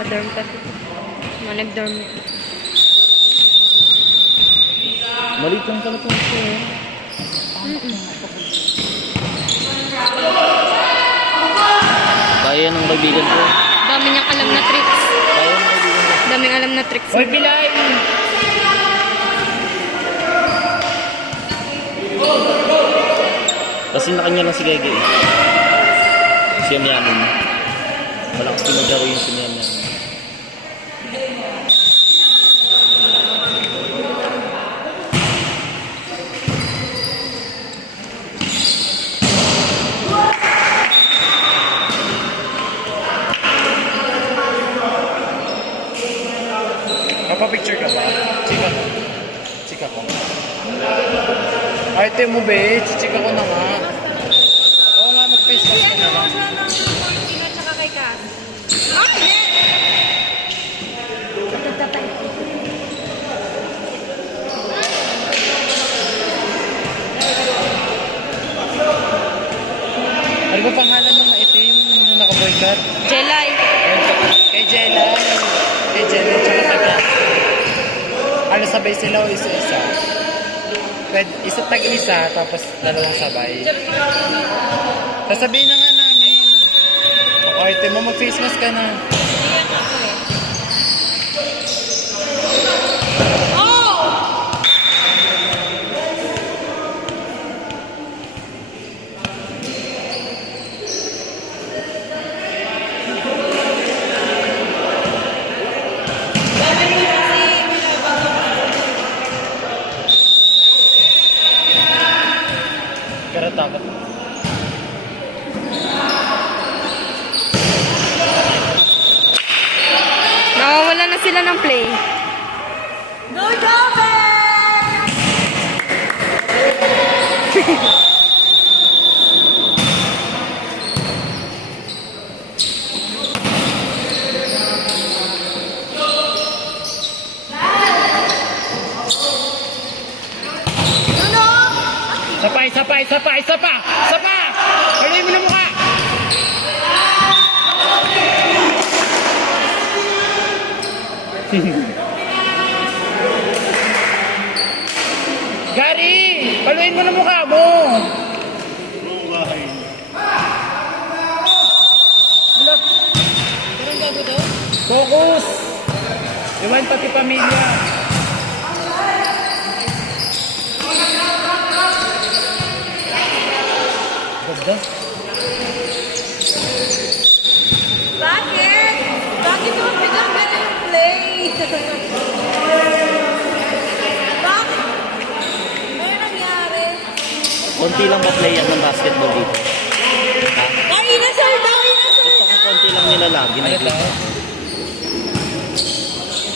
Madorm pa ito. Nag-dorm. Maliit lang pala ito. Kaya ng kaibigan ko. Dami niyang alam na tricks. Kaya ng kaibigan ko. Daming alam na tricks. Hoy, Pilay! Kasi na kanya lang si Gege eh. Si Yamyamin. Malakas pinaglaro yung si Yamyamin. Papa-picture ka ba? Chika ko. Chika ko. Arte mo, be. Chika ko na nga. Oo nga, mag-face mask ka na lang. Ano ba pangalan ng maitim nung naka-boycott? Jelay. Kay Jella. Kay Jella, tsaka taga. Ano sabay sila o isa-isa? Pwede, isa tag-isa, tapos dalawang sabay. Sasabihin na nga namin. Ako, ito mo, mag-face mask ka na. Pero takot. Nawawala na sila ng play. Go Dolphins! Sapa! Haluin mo na mukha! Gary! Haluin mo na mukha mo! Focus! Iwan pati pamilya! Ganda. Bakit? Bakit mo pinagano yung play? Bakit? May nangyari? Konti lang ba play ng basketball dito? Ha? Inasal daw! Ito kung konti lang nila lagi na ito.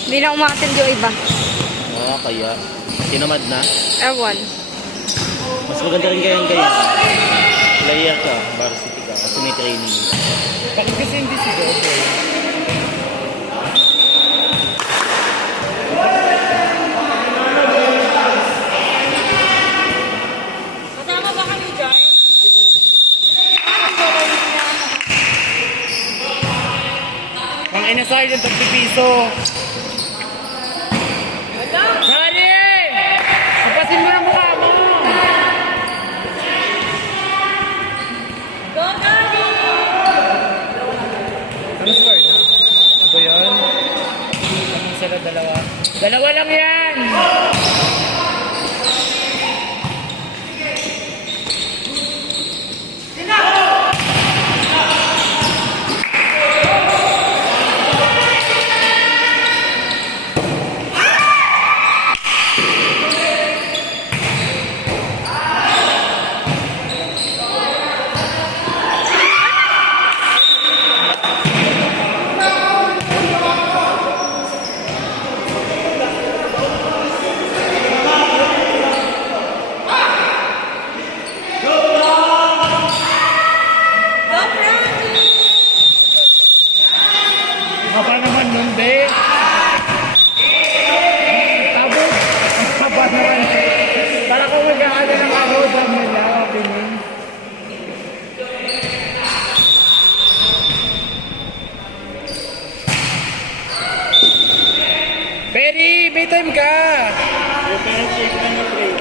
Hindi na umattend yung iba. Ah, kaya. Tinamad na. Ewan. Mas maganda rin kaya kayo. Player ka, varsity ka, kasi may training. Bakit kasi hindi si Gogo? Kasama ba kami dyan? Mga inasal yung tagpipiso. Gary! Kapasin mo na mukha mo! Go Gabi! Ano score na? Ano ba yun? Anong sila dalawa? Dalawa lang yan! Haba naman nun, be. Tabog. Haba naman. Para kung mag-aala ng ako, dami nila. Opinion. Doon ka! Yung parang take lang yung play.